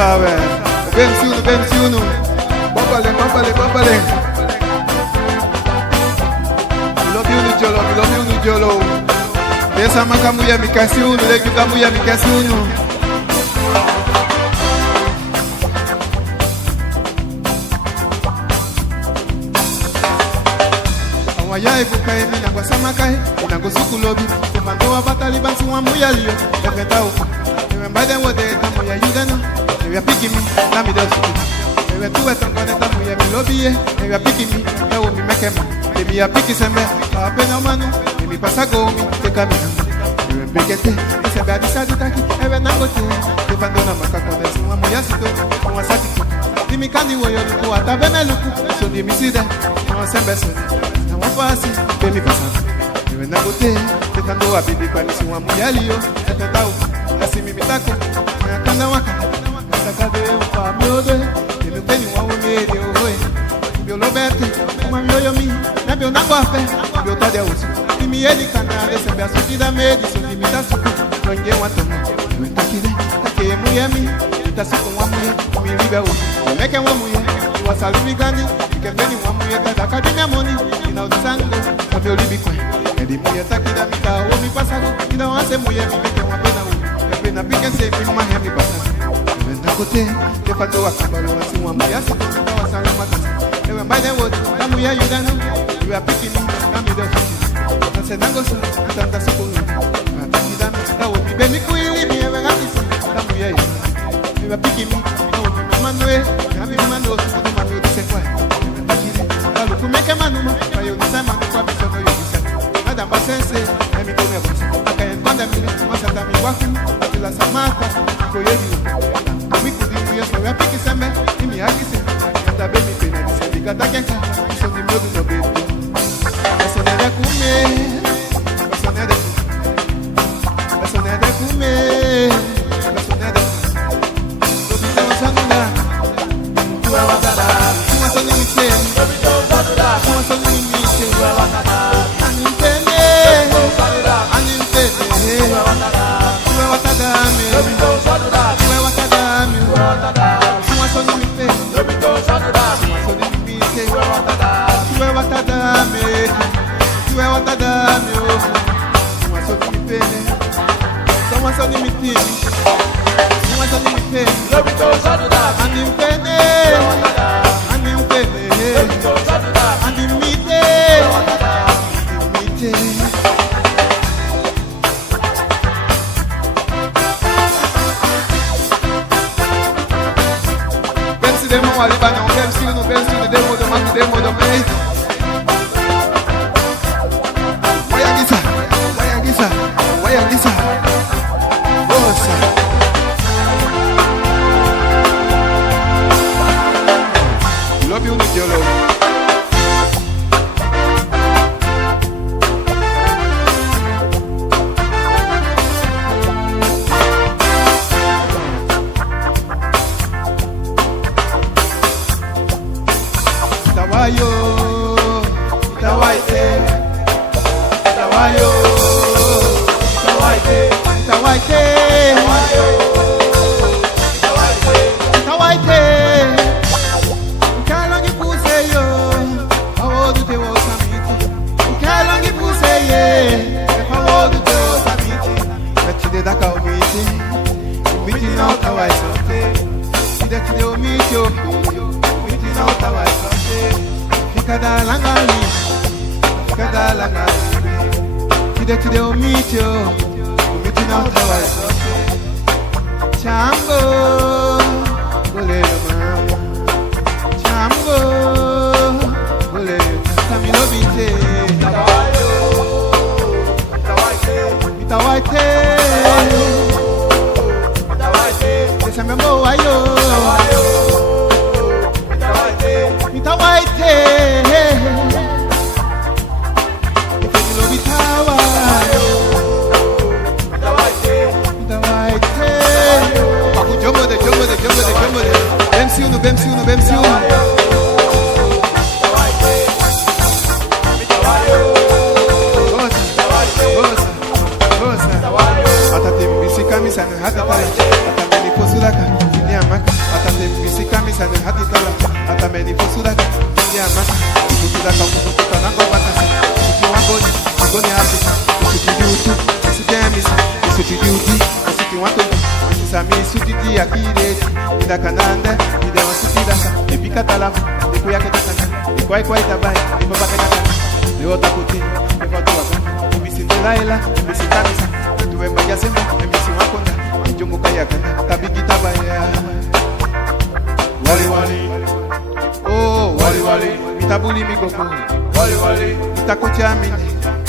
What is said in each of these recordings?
sabe. Vence uno. Bómbale. Love you, Jolo. Essa maca mulher me casi uno, de que mulher me casi uno. Awaya ebuka emi na kwa samakai, na go sukulobi. Mando wa batali bansi wa mulher liyo. Efeta uko. Remember them what they tell me, you don't know. They were picking me, let me just they were two at me lobby, they were picking me, they will be making me. They be a picking some I've been a man, they be passago, take a man. They were big at it, it's a bad decided to ever not go to the Bandona Macaco, there's one more yesterday, one sati. The Mikani way you go at a Beneluku, so they miss it, one semester. And one passing, baby Passat. They were not go there, they can do a baby Panis, one Muyalio, at the Tau. Assim me taco, na cana waka, na cadeia o família, e não tem uma mulher de oi. Meu lobete, uma mulher me, na meu na guape, meu tá de uso. E me ele cana, recebe a sua medo, se me dá suco, não ninguém aguenta. Eu tá aqui, tá que mulher me, tá só com uma mulher, me liga hoje. Como é que é uma mulher? Eu assalto me grande, que vem uma mulher da casa minha mãe, e não de sangue, o meu libico. É de mulher tá aqui da minha casa, ou me passa, e não hace mulher me vê que é uma pena. Na pique sempre uma remi passada. Eu na côté, eu faço a cabalo assim uma mulher assim, eu faço uma casa. Eu mais de outro, a mulher ajudando. Eu a pique me, a me dá suco. Não sei não gosto, então tá suco. A pique da me, eu me bem com ele, me é verdade sim. A mulher eu a pique me, eu me manué, a me mandou tudo manué de sequer. Falo como é que é manuma, para eu não sei manu com a pessoa eu disse. Nada mais sensei, é me comer você. A cair quando é me, mas tá me guapo. La samata, koye yu. Mi kudi kuye so ya piki sembe, imi agise. Kata be mi pena di sebi kata kenka, so di modu no be. Personne kume, personne de kume, personne de kume. So bi te wasanga, tuwa wakada, tuwa so ni mite, tuwa so ni mite, tuwa wakada. Anintene, tuwa wakada. Demo ali ba não penso no demo do mato demo do play. Vai a guisa. Nossa. Love you no Jolo. Hata tem bisi camisa, hata tem postura, ya kire ida kananda ida wasitida epika talafu ekuya ketakana ekwai kwai tabai ebaba ketakana leo takuti ekwatu wako ubisindelaela ubisitamisa tuwemba jasemba emisi wakonda njongo kaya kanda tabigi tabaya wali wali oh wali wali mitabuli migoko wali wali mitakocha mini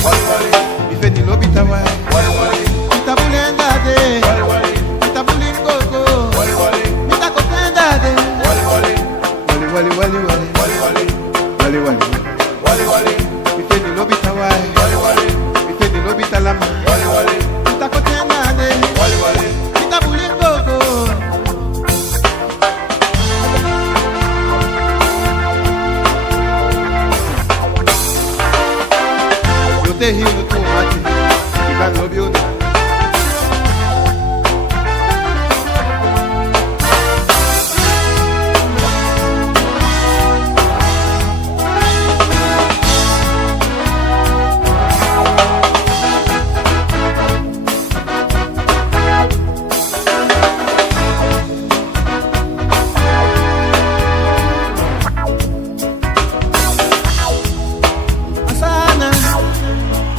wali wali mifeni lobi tabai wali wali mitabuli endade wali wali mitabuli migoko wali wali mitakocha endade wali wali wali wali wali wali wali wali wali wali wali mifeni lobi tabai wali wali mifeni lobi talama wali wali mitakocha endade wali wali mitabuli migoko. Te rio no tomate, fica no biona.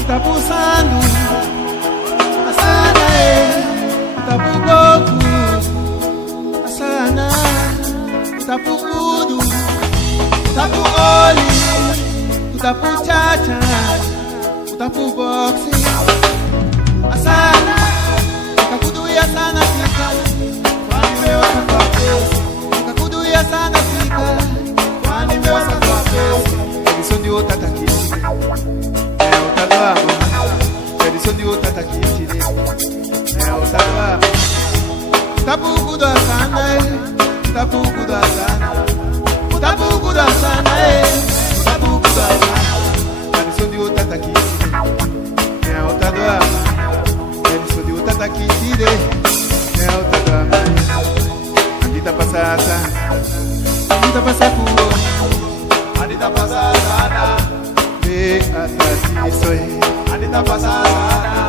Tapusando, asana tapugoku, asana tapugudu, tapuoli, tapuchacha, tapuboxi, asana takudu ya sana fika, kwani mewa kwa pesa, takudu ya sana fika, kwani mewa kwa pesa, edisondi otatakisi. Edição de outra tá kitire otawa tapugu da sana tapugu da sana tapugu da sana tapugu da sana edição de outra tá kitire otawa edição de outra tá kitire otawa adita passata adita passaku adita passata be atati soe adita pasada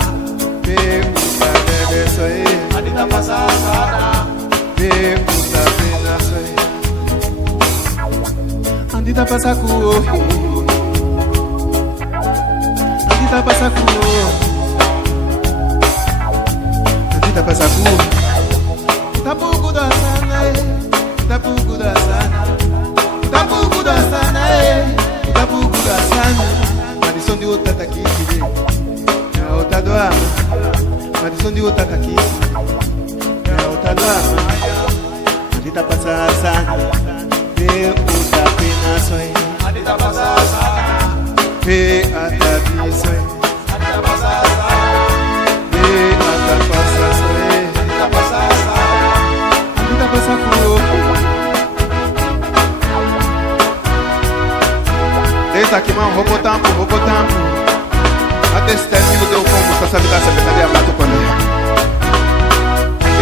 be uta bebe soe adita pasada be uta pena soe adita pasaku adita pasaku adita pasaku tapugu da sana tapugu da sana tapugu da sana tapugu da sana maldição de outra tá aqui é outra do ama maldição de outra tá aqui é outra do ama adita passada vê outra pena só adita passada vê a tabiça adita passada vê a tabiça só adita passada adita passada desde aqui mão roubo tampo até este tempo deu como essa vida sempre cadê a plato com ele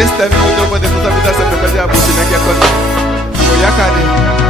este tempo deu como essa vida sempre cadê a bucina que é quando foi a cadê